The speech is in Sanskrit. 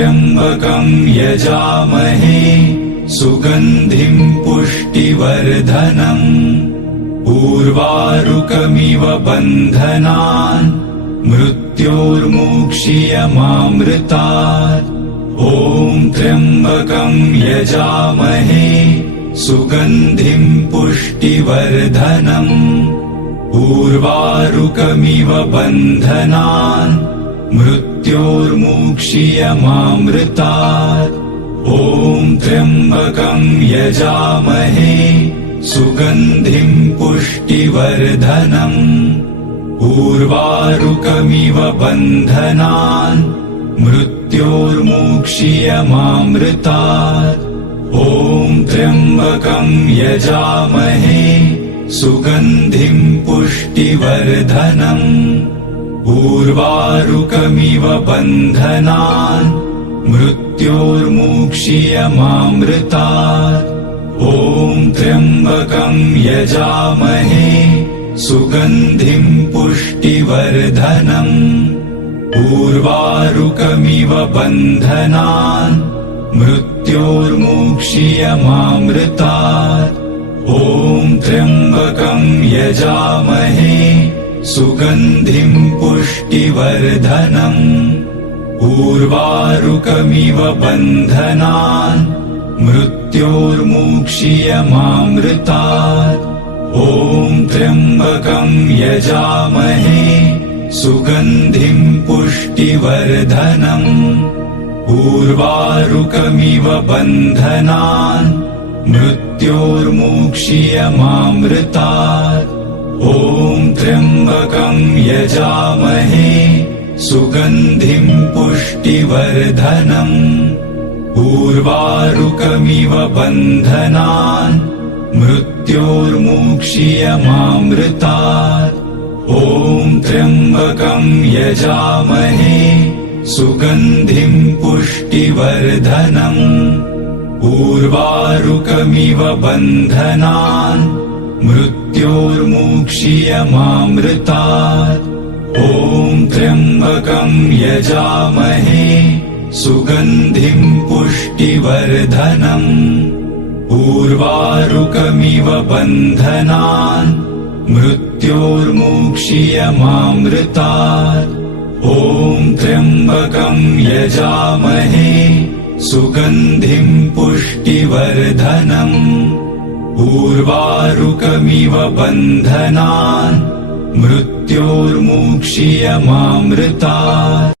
त्र्यम्बकं यजामहे सुगन्धिं पुष्टिवर्धनम् उर्वारुकमिव बन्धनान् मृत्योर्मुक्षीयमामृतात्। ॐ त्र्यम्बकं यजामहे सुगन्धिं पुष्टिवर्धनम् उर्वारुकमिव बन्धनान् मृत्योर्मुक्षीयमामृतात्। ॐ त्र्यम्बकं यजामहे सुगन्धिं पुष्टिवर्धनम् उर्वारुकमिव बन्धनान् मृत्योर्मुक्षीयमामृतात्। ॐ त्र्यम्बकं यजामहे सुगन्धिं पुष्टिवर्धनम् उर्वारुकमिव बन्धनान् मृत्योर्मुक्षीयमामृतात्। ॐ त्र्यम्बकं यजामहे सुगन्धिं पुष्टिवर्धनम् उर्वारुकमिव बन्धनान् मृत्योर्मुक्षीयमामृतात्। ॐ त्र्यम्बकं यजामहे सुगन्धिं पुष्टिवर्धनम् उर्वारुकमिव बन्धनान् मृत्योर्मुक्षीयमामृतात्। ॐ त्र्यम्बकं यजामहे सुगन्धिं पुष्टिवर्धनम् उर्वारुकमिव बन्धनान् मृत्योर्मुक्षीयमामृतात्। ॐ त्र्यम्बकं यजामहे सुगन्धिं पुष्टिवर्धनम् उर्वारुकमिव बन्धनान् मृत्योर्मुक्षीयमामृतात्। ॐ त्र्यम्बकं यजामहे सुगन्धिं पुष्टिवर्धनम् उर्वारुकमिव बन्धनान् मृत्योर्मुक्षीयमामृतात्। ॐ त्र्यम्बकं यजामहे सुगन्धिं पुष्टिवर्धनम् उर्वारुकमिव बन्धनान् मृत्योर्मुक्षीयमामृतात्। ॐ त्र्यम्बकं यजामहे सुगन्धिं पुष्टिवर्धनम् उर्वारुकमिव बन्धनान् मृत्योर्मुक्षीयमामृतात्।